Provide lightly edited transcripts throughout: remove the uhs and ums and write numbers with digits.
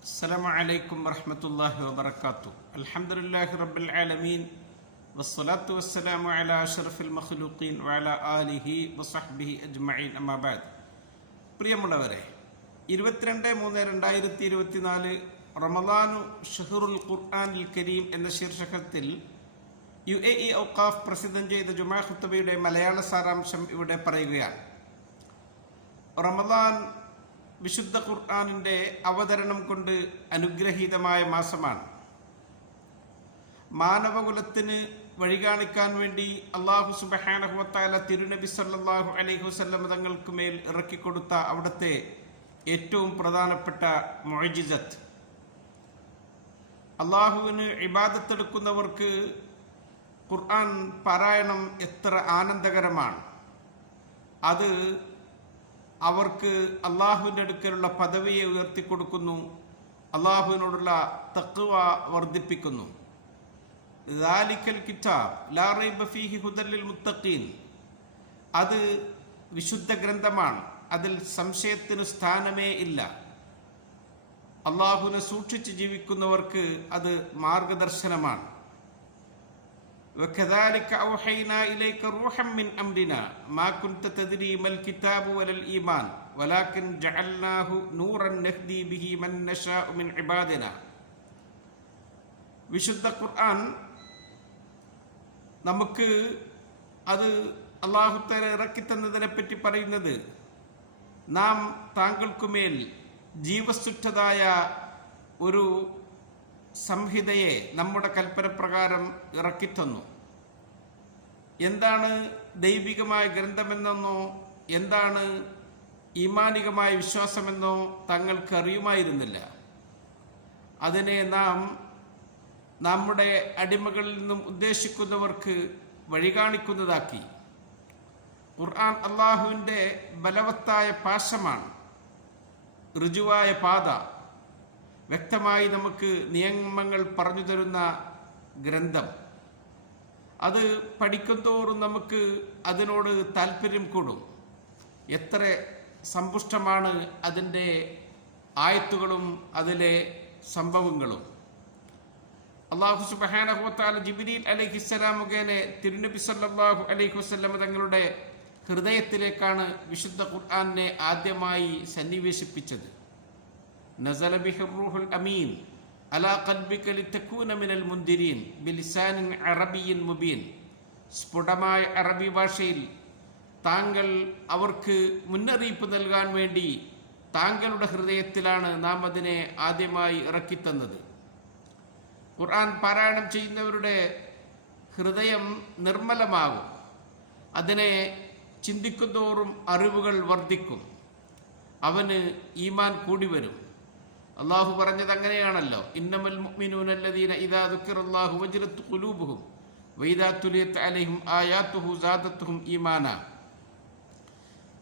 السلام عليكم ورحمة الله وبركاته. الحمد لله رب العالمين والصلاة والسلام على أشرف المخلوقين وعلى آله وصحبه أجمعين أما بعد. പ്രിയമുള്ളവരെ, 22/3/2024 റമദാനു ഷഹറുൽ ഖുർആനിൽ കരീം എന്ന ശീർഷകത്തിൽ UAE ഔഖാഫ് പ്രസിദ്ധം ചെയ്ത ജുമാ ഖുത്ബയുടെ മലയാള സാരാംശം ഇവിടെ പറയുകയാണ്. റമദാൻ വിശുദ്ധ ഖുർആനിൻ്റെ അവതരണം കൊണ്ട് അനുഗ്രഹീതമായ മാസമാണ്. മാനവകുലത്തിന് വഴികാണിക്കാൻ വേണ്ടി അല്ലാഹു സുബ്ഹാനഹു വ തആല തിരുനബി സല്ലല്ലാഹു അലൈഹി വസല്ലം തങ്ങൾക്ക് മേൽ ഇറക്കിക്കൊടുത്ത അവിടുത്തെ ഏറ്റവും പ്രധാനപ്പെട്ട മുഅ്ജിസത്ത്. അല്ലാഹുവിന് ഇബാദത്തെടുക്കുന്നവർക്ക് ഖുർആൻ പാരായണം എത്ര ആനന്ദകരമാണ്. അത് അവർക്ക് അള്ളാഹുവിൻ്റെ അടുക്കലുള്ള പദവിയെ ഉയർത്തിക്കൊടുക്കുന്നു, അള്ളാഹുവിനോടുള്ള തഖ്വ വർദ്ധിപ്പിക്കുന്നു. ദാലിക്കൽ കിതാബ് ലാ റൈബ ഫീഹി ഹുദൽ ലിൽ മുത്തഖീൻ. അത് വിശുദ്ധ ഗ്രന്ഥമാണ്, അതിൽ സംശയത്തിന് സ്ഥാനമേ ഇല്ല. അള്ളാഹുവിനെ സൂക്ഷിച്ച് ജീവിക്കുന്നവർക്ക് അത് മാർഗദർശനമാണ്. وكذلك أوحينا إليك روحا من أمرنا ما كنت تدري ما الكتاب ولا الإيمان ولكن جعلناه نورا نهدي به من نشاء من عبادنا. വിശുദ്ധ ഖുർആൻ നമുക്ക് അത് അല്ലാഹു തആല ഇറക്കി തന്നതിനെ പറ്റി പറയുന്നത്, നാം താങ്കൾക്കുമേൽ ജീവസുറ്റതായ ഒരു സംഹിതയെ നമ്മുടെ കൽപ്പനപ്രകാരം ഇറക്കിത്തന്നു. എന്താണ് ദൈവികമായ ഗ്രന്ഥമെന്നോ എന്താണ് ഈമാനികമായ വിശ്വാസമെന്നോ തങ്ങൾക്ക് അറിയുമായിരുന്നില്ല. അതിനെ നാം നമ്മുടെ അടിമകളിൽ നിന്നും ഉദ്ദേശിക്കുന്നവർക്ക് വഴികാണിക്കുന്നതാക്കി. ഖുർആൻ അള്ളാഹുവിൻ്റെ ബലവത്തായ പാശമാണ്, ഋജുവായ പാത, വ്യക്തമായി നമുക്ക് നിയമങ്ങൾ പറഞ്ഞു തരുന്ന ഗ്രന്ഥം. അത് പഠിക്കുന്തോറും നമുക്ക് അതിനോട് താല്പര്യം കൂടും. എത്ര സമ്പുഷ്ടമാണ് അതിൻ്റെ ആയത്തുകളും അതിലെ സംഭവങ്ങളും. അല്ലാഹു സുബ്ഹാനഹു വ തആല ജിബ്രീൽ അലൈഹിസ്സലാം മുഖേന തിരുനബി സല്ലല്ലാഹു അലൈഹി വസല്ലം തങ്ങളുടെ ഹൃദയത്തിലേക്കാണ് വിശുദ്ധ ഖുർആനെ ആദ്യമായി സന്നിവേശിപ്പിച്ചത്. നസല ബിഹി റൂഹുൽ അമീൻ അലാ ഖൽബിക ലിതകൂന മിനൽ മുൻദിരീൻ ബിലിസാനിൻ അറബിയ്യിൻ മുബീൻ. സ്ഫുടമായ അറബി ഭാഷയിൽ താങ്കൾ അവർക്ക് മുന്നറിയിപ്പ് നൽകാൻ വേണ്ടി താങ്കളുടെ ഹൃദയത്തിലാണ് നാം അതിനെ ആദ്യമായി ഇറക്കിത്തന്നത്. ഖുർആൻ പാരായണം ചെയ്യുന്നവരുടെ ഹൃദയം നിർമ്മലമാകും. അതിനെ ചിന്തിക്കുന്തോറും അറിവുകൾ വർദ്ധിക്കും, അവന് ഈമാൻ കൂടി വരും. അള്ളാഹു പറഞ്ഞത് അങ്ങനെയാണല്ലോ, ഇന്നമൽ മുഅ്മിനൂന അല്ലദീന ഇദാ ദുക്കിറല്ലാഹു വജിലത് ഖുലൂബുഹും വഇദാ തുലിയത് അലൈഹിം ആയാതുഹു സാദത്തുഹും ഈമാനാ.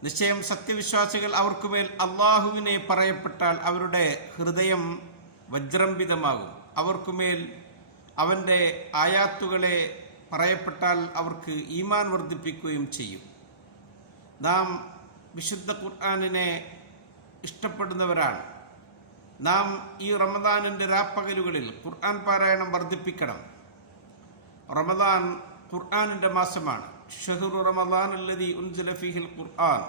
നിശ്ചയം സത്യവിശ്വാസികൾ അവർക്കുമേൽ അള്ളാഹുവിനെ പറയപ്പെട്ടാൽ അവരുടെ ഹൃദയം വജ്രംബിതമാകും. അവർക്കുമേൽ അവൻ്റെ ആയാത്തുകളെ പറയപ്പെട്ടാൽ അവർക്ക് ഈമാൻ വർദ്ധിപ്പിക്കുകയും ചെയ്യും. നാം വിശുദ്ധ ഖുർആനിനെ ഇഷ്ടപ്പെടുന്നവരാണ്. നാം ഈ റമദാനിൻ്റെ രാപ്പകലുകളിൽ ഖുർആൻ പാരായണം വർദ്ധിപ്പിക്കണം. റമദാൻ ഖുർആനിൻ്റെ മാസമാണ്. ഷഹ്റു റമദാൻ അല്ലദീ ഉൻസില ഫീഹിൽ ഖുർആൻ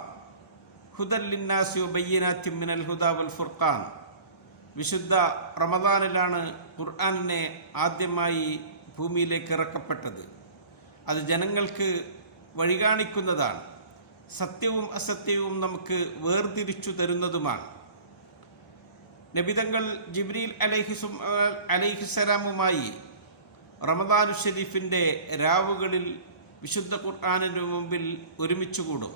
ഹുദൽ ലിന്നാസി വബയ്യിനാത്തിൻ മിനൽ ഹുദാ വൽ ഫുർഖാൻ. വിശുദ്ധ റമദാനിലാണ് ഖുർആനിനെ ആദ്യമായി ഭൂമിയിലേക്ക് ഇറക്കപ്പെട്ടത്. അത് ജനങ്ങൾക്ക് വഴികാണിക്കുന്നതാണ്, സത്യവും അസത്യവും നമുക്ക് വേർതിരിച്ചു തരുന്നതുമാണ്. നബിതങ്ങൾ ജിബ്രീൽ അലൈഹിസ്സലാമുമായി റമദാനു ഷരീഫിൻ്റെ രാവുകളിൽ വിശുദ്ധ ഖുർആനിന് മുമ്പിൽ ഒരുമിച്ച് കൂടും.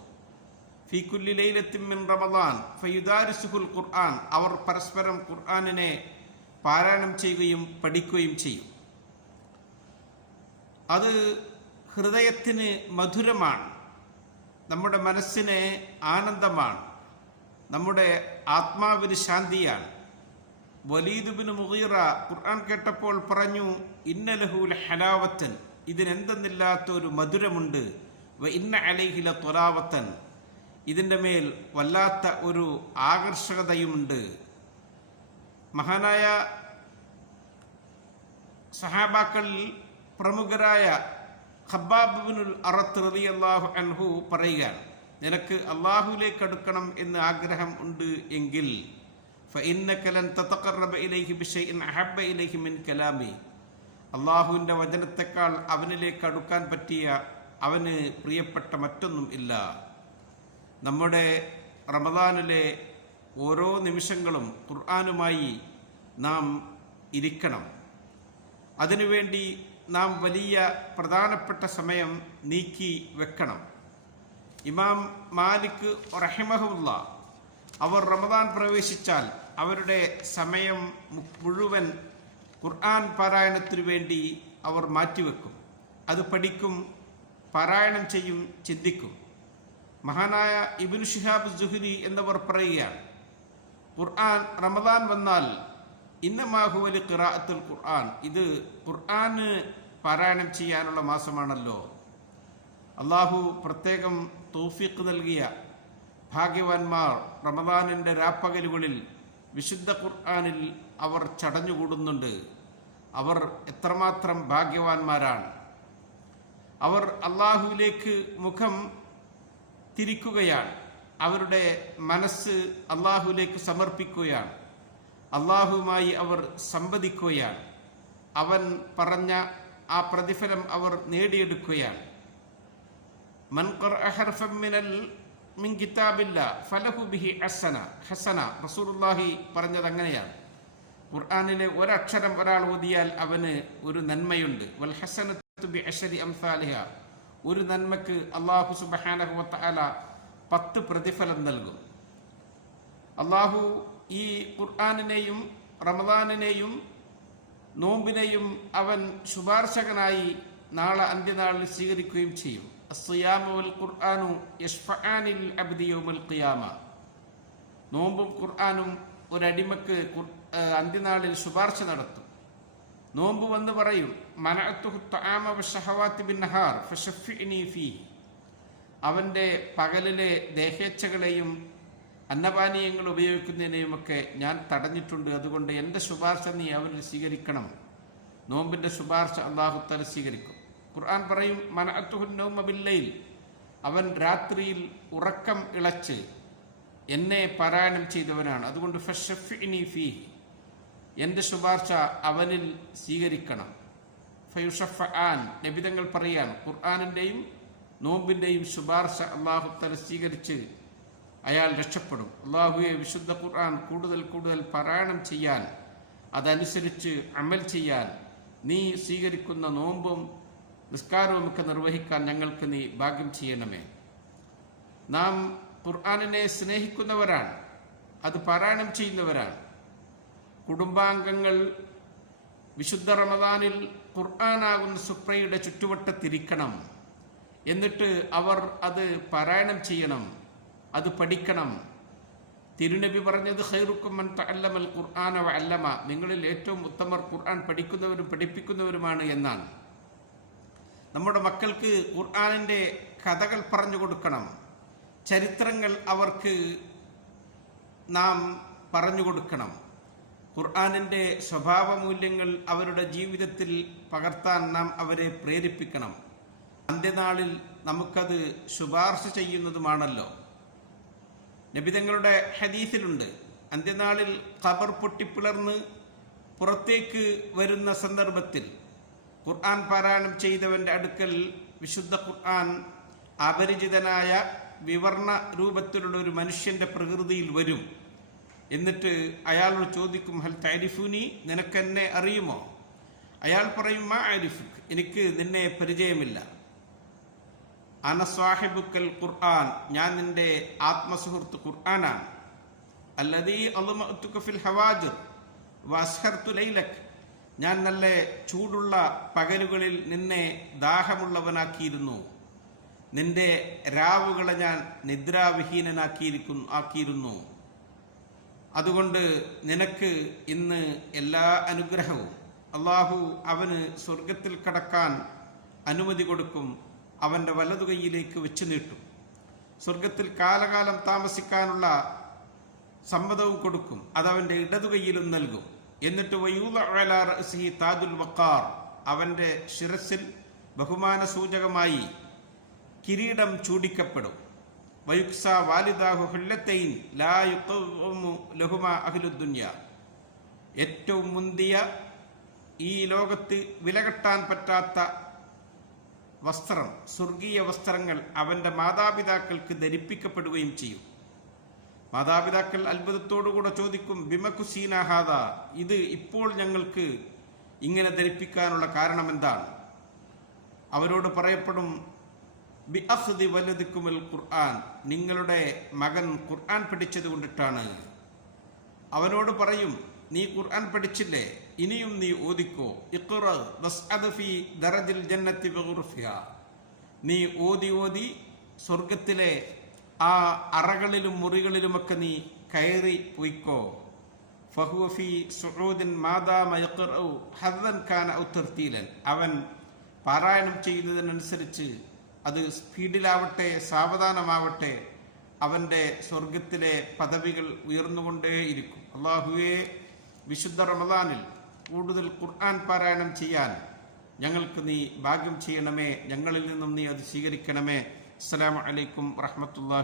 ഫീ കുല്ലി ലൈലത്തിൻ മിൻ റമദാൻ ഫയുദാരിസുൽ ഖുർആൻ. അവർ പരസ്പരം ഖുർആനിനെ പാരായണം ചെയ്യുകയും പഠിക്കുകയും ചെയ്യും. അത് ഹൃദയത്തിന് മധുരമാണ്, നമ്മുടെ മനസ്സിന് ആനന്ദമാണ്, നമ്മുടെ ആത്മാവിന് ശാന്തിയാണ്. വലീദ് ബിൻ മുഗീറ ഖുർആൻ കേട്ടപ്പോൾ പറഞ്ഞു, ഇന്ന ലഹു ലഹലാവത്തൻ, ഇതിനെന്തെന്നില്ലാത്തൊരു മധുരമുണ്ട്. വ ഇന്ന അലൈഹി ലത്വലാവത്തൻ, ഇതിൻ്റെ മേൽ വല്ലാത്ത ഒരു ആകർഷകതയുമുണ്ട്. മഹാനായ സഹാബാക്കളിൽ പ്രമുഖരായ ഖബ്ബാബ് ഇബ്നുൽ അറത്ത് റളിയല്ലാഹു അൻഹു പറയുകയാണ്, നിനക്ക് അള്ളാഹുവിലേക്ക് അടുക്കണം എന്ന് ആഗ്രഹം ഉണ്ട് എങ്കിൽ ഫഇന്നക ലൻ തതഖറബ ഇലൈഹി ബിശൈഇൻ അഹബ്ബ ഇലൈഹി മിൻ കലാമി, അള്ളാഹുവിൻ്റെ വചനത്തെക്കാൾ അവനിലേക്ക് അടുക്കാൻ പറ്റിയ, അവന് പ്രിയപ്പെട്ട മറ്റൊന്നും ഇല്ല. നമ്മുടെ റമദാനിലെ ഓരോ നിമിഷങ്ങളും ഖുർആനുമായി നാം ഇരിക്കണം. അതിനുവേണ്ടി നാം വലിയ പ്രധാനപ്പെട്ട സമയം നീക്കി വെക്കണം. ഇമാം മാലിക് റഹിമഹുല്ല അവർ റമദാൻ പ്രവേശിച്ചാൽ അവരുടെ സമയം മുഴുവൻ ഖുർആൻ പാരായണത്തിനു വേണ്ടി അവർ മാറ്റിവെക്കും. അത് പഠിക്കും, പാരായണം ചെയ്യും, ചിന്തിക്കും. മഹാനായ ഇബ്നു ശിഹാബ് സുഹ്രി എന്നിവർ പറയുകയാണ്, ഖുർആൻ റമദാൻ വന്നാൽ ഇന്നമാഹുവലി ഖിറാഅത്തുൽ ഖുർആൻ, ഇത് ഖുർആന് പാരായണം ചെയ്യാനുള്ള മാസമാണല്ലോ. അള്ളാഹു പ്രത്യേകം തൗഫീഖ് നൽകിയ ഭാഗ്യവാന്മാർ റമദാനിൻ്റെ രാപ്പകലുകളിൽ വിശുദ്ധ ഖുർആനിൽ അവർ ചടഞ്ഞുകൂടുന്നുണ്ട്. അവർ എത്രമാത്രം ഭാഗ്യവാന്മാരാണ്. അവർ അള്ളാഹുവിലേക്ക് മുഖം തിരിക്കുകയാണ്, അവരുടെ മനസ്സ് അള്ളാഹുവിലേക്ക് സമർപ്പിക്കുകയാണ്, അള്ളാഹുവുമായി അവർ സംവദിക്കുകയാണ്. അവൻ പറഞ്ഞ ആ പ്രതിഫലം അവർ നേടിയെടുക്കുകയാണ്. മൻ ഖറഅ ഹർഫൻ മിൻ കിതാബില്ലാ ഫലഹു ബിഹി ഹസന. റസൂലുള്ളാഹി പറഞ്ഞത് അങ്ങനെയാണ്. ഖുർആനിലെ ഒരക്ഷരം ഒരാൾ ഓതിയാൽ അവന് ഒരു നന്മയുണ്ട്. വൽ ഹസനത്തു ബിഅശരി അംസാലിഹ, ഒരു നന്മക്ക് അല്ലാഹു സുബ്ഹാനഹു വ തആല 10 പ്രതിഫലം നൽകും. അല്ലാഹു ഈ ഖുർആനിനെയും റമദാനിനെയും നോമ്പിനെയും അവൻ ശുപാർശകനായി നാളെ അന്ത്യനാളിൽ സ്വീകരിക്കുകയും ചെയ്യും. അസ്സിയാമു വൽ ഖുർആനു യശ്ഫഅാനി ലിൽ അബ്ദി യൗമൽ ഖിയാമ. നോമ്പും ഖുർആനും ഒരടിമക്ക് അന്ത്യനാളിൽ ശുപാർശ നടത്തും. നോമ്പ് വന്ന് പറയും, മനഅതുഹു തആമ വശഹവാതി ബിന്നഹാർ ഫശഫിഇനി ഫീഹി. അവൻ്റെ പകലിലെ ദേഹേച്ഛകളെയും അന്നപാനീയങ്ങൾ ഉപയോഗിക്കുന്നതിനെയുമൊക്കെ ഞാൻ തടഞ്ഞിട്ടുണ്ട്. അതുകൊണ്ട് എൻ്റെ ശുപാർശ നീ അവനിൽ സ്വീകരിക്കണം. നോമ്പിൻ്റെ ശുപാർശ അല്ലാഹു തആല സ്വീകരിക്കും. ഖുർആൻ പറയും, മനഅതുഹു നൗമ ബില്ലൈൽ, അവൻ രാത്രിയിൽ ഉറക്കം ഇളച്ച് എന്നെ പാരായണം ചെയ്തവനാണ്. അതുകൊണ്ട് ഫശഫിഇനി ഫീഹി, എൻ്റെ ശുപാർശ അവനിൽ സ്വീകരിക്കണം. ഫയുഷഫആൻ, നബിതങ്ങൾ പറയാൻ ഖുർആനിൻ്റെയും നോമ്പിൻ്റെയും ശുപാർശ അല്ലാഹു തആല സ്വീകരിച്ച് അയാൾ രക്ഷപ്പെടും. അല്ലാഹുവെ, വിശുദ്ധ ഖുർആൻ കൂടുതൽ കൂടുതൽ പാരായണം ചെയ്യാൻ, അതനുസരിച്ച് അമൽ ചെയ്യാൻ, നീ സ്വീകരിക്കുന്ന നോമ്പും നിസ്കാരവുമൊക്കെ നിർവഹിക്കാൻ ഞങ്ങൾക്ക് നീ ഭാഗ്യം ചെയ്യണമേ. നാം ഖുർആനിനെ സ്നേഹിക്കുന്നവരാണ്, അത് പാരായണം ചെയ്യുന്നവരാണ്. കുടുംബാംഗങ്ങൾ വിശുദ്ധ റമദാനിൽ ഖുർആനാകുന്ന സുപ്രയുടെ ചുറ്റുവട്ടത്തിരിക്കണം. എന്നിട്ട് അവർ അത് പാരായണം ചെയ്യണം, അത് പഠിക്കണം. തിരുനബി പറഞ്ഞത് ഖൈറുക്കും മൻ തഅല്ലമൽ ഖുർആന വഅല്ലമ, നിങ്ങളിൽ ഏറ്റവും ഉത്തമർ ഖുർആൻ പഠിക്കുന്നവരും പഠിപ്പിക്കുന്നവരുമാണ് എന്നാണ്. നമ്മുടെ മക്കൾക്ക് ഖുർആനിൻ്റെ കഥകൾ പറഞ്ഞു കൊടുക്കണം, ചരിത്രങ്ങൾ അവർക്ക് നാം പറഞ്ഞു കൊടുക്കണം. ഖുർആനിൻ്റെ സ്വഭാവ മൂല്യങ്ങൾ അവരുടെ ജീവിതത്തിൽ പകർത്താൻ നാം അവരെ പ്രേരിപ്പിക്കണം. അന്ത്യനാളിൽ നമുക്കത് ശുപാർശ ചെയ്യുന്നതുമാണല്ലോ. നബിതങ്ങളുടെ ഹദീസിലുണ്ട്, അന്ത്യനാളിൽ ഖബർ പൊട്ടിപ്പിളർന്ന് പുറത്തേക്ക് വരുന്ന സന്ദർഭത്തിൽ ഖുർആൻ പാരായണം ചെയ്തവൻ്റെ അടുക്കൽ വിശുദ്ധ ഖുർആൻ അപരിചിതനായ വിവർണ രൂപത്തിലുള്ള ഒരു മനുഷ്യൻ്റെ പ്രകൃതിയിൽ വരും. എന്നിട്ട് അയാളോട് ചോദിക്കും, ഹൽ തഅരിഫുനി, നിനക്കെന്നെ അറിയുമോ? അയാൾ പറയും, മാ അരിഫുക്, എനിക്ക് നിന്നെ പരിചയമില്ല. അന സ്വാഹിബുക്കൽ ഖുർആൻ, ഞാൻ നിന്റെ ആത്മസുഹൃത്ത് ഖുർആനാണ്. അല്ലദീ അദ്മഅതുക ഫിൽ ഹവാജിർ വഅസ്ഹർതു ലൈലക്, ഞാൻ നല്ല ചൂടുള്ള പകലുകളിൽ നിന്നെ ദാഹമുള്ളവനാക്കിയിരുന്നു, നിന്റെ രാവുകളെ ഞാൻ നിദ്രാവിഹീനനാക്കിയിരുന്നു. അതുകൊണ്ട് നിനക്ക് ഇന്ന് എല്ലാ അനുഗ്രഹവും. അള്ളാഹു അവന് സ്വർഗത്തിൽ കടക്കാൻ അനുമതി കൊടുക്കും, അവൻ്റെ വലതുകൈയിലേക്ക് വെച്ച് നീട്ടും. സ്വർഗത്തിൽ കാലകാലം താമസിക്കാനുള്ള സമ്മതവും കൊടുക്കും, അതവന്റെ ഇടതുകൈയിലും നൽകും. എന്നിട്ട് വയൂദഉ അലാ റഅസിഹി താജുൽ വഖാർ, അവന്റെ ശിരസിൽ ബഹുമാന സൂചകമായി കിരീടം ചൂടിക്കപ്പെടും. വയുക്സ വാലിദാഹു ഹുല്ലത്തൈൻ ലാ യുഖവ്വമു ലഹുമാ അഹ്ലുദ് ദുനിയ, ഏറ്റവും മുന്തിയ ഈ ലോകത്ത് വിലകെട്ടാൻ പറ്റാത്ത വസ്ത്രം, സ്വർഗീയ വസ്ത്രങ്ങൾ അവന്റെ മാതാപിതാക്കൾക്ക് ധരിപ്പിക്കപ്പെടുകയും ചെയ്യും. മാതാപിതാക്കൾ അത്ഭുതത്തോടുകൂടെ ചോദിക്കും, ബിമകുസീന ഹാദാ, ഇത് ഇപ്പോൾ ഞങ്ങൾക്ക് ഇങ്ങനെ ധരിപ്പിക്കാനുള്ള കാരണം എന്താണ്? അവരോട് പറയപ്പെടും, ബി അഖ്ദി വലദിക്കുമുൽ ഖുർആൻ, നിങ്ങളുടെ മകൻ ഖുർആൻ പഠിച്ചത് കൊണ്ടിട്ടാണ്. അവനോട് പറയും, നീ ഖുർആൻ പഠിച്ചില്ലേ, ഇനിയും നീ ഓതിക്കോ. ഇഖ്റ വസ്അദ് ഫീ ദറജിൽ ജന്നത്തി വഗുർഫിഹാ, നീ ഓതി ഓതി സ്വർഗത്തിലെ ആ അറകളിലും മുറികളിലുമൊക്കെ നീ കയറി പോയിക്കോ. ഫഹുവ ഫീ സുഊദിൻ മാദാമ യഖ്റഉ ഹദ്ദൻ കാന ഔ തർതീലൻ, അവൻ പാരായണം ചെയ്യുന്നതിനനുസരിച്ച് അത് സ്പീഡിലാവട്ടെ സാവധാനമാവട്ടെ അവന്റെ സ്വർഗത്തിലെ പദവികൾ ഉയർന്നുകൊണ്ടേയിരിക്കും. അല്ലാഹുവേ, വിശുദ്ധ റമദാനിൽ കൂടുതൽ ഖുർആൻ പാരായണം ചെയ്യാൻ ഞങ്ങൾക്ക് നീ ഭാഗ്യം ചെയ്യണമേ, ഞങ്ങളിൽ നിന്നും നീ അത് സ്വീകരിക്കണമേ. അസ്സലാമു അലൈക്കും വറഹ്മത്തുള്ളാഹി